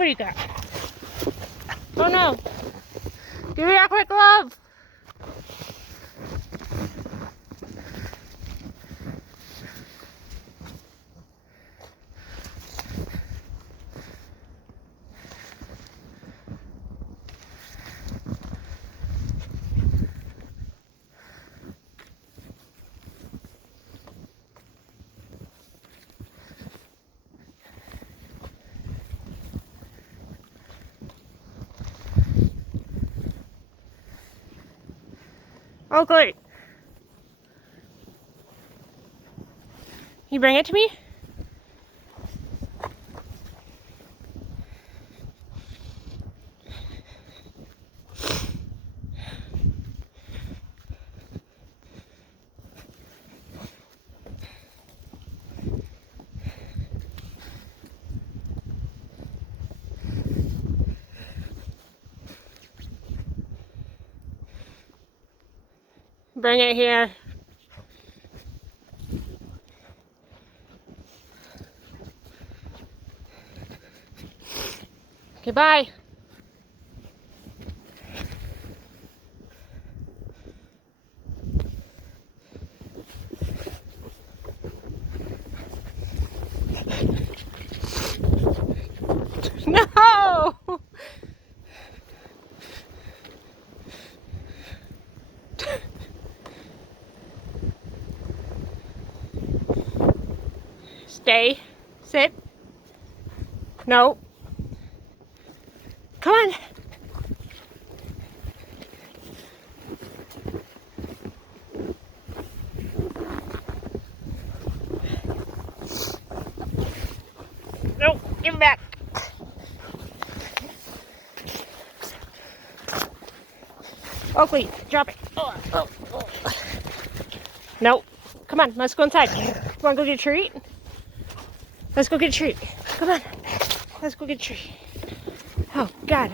What do you got? Oh no. Give me that quick glove. Oakley. You bring it to me? Bring it here. Okay, bye. No! Stay. Sit. No. Come on. No, give it back. Oakley, drop it. Oh. No. Come on, let's go inside. Come on, go get a treat. Let's go get a treat. Come on. Let's go get a treat. Oh, God.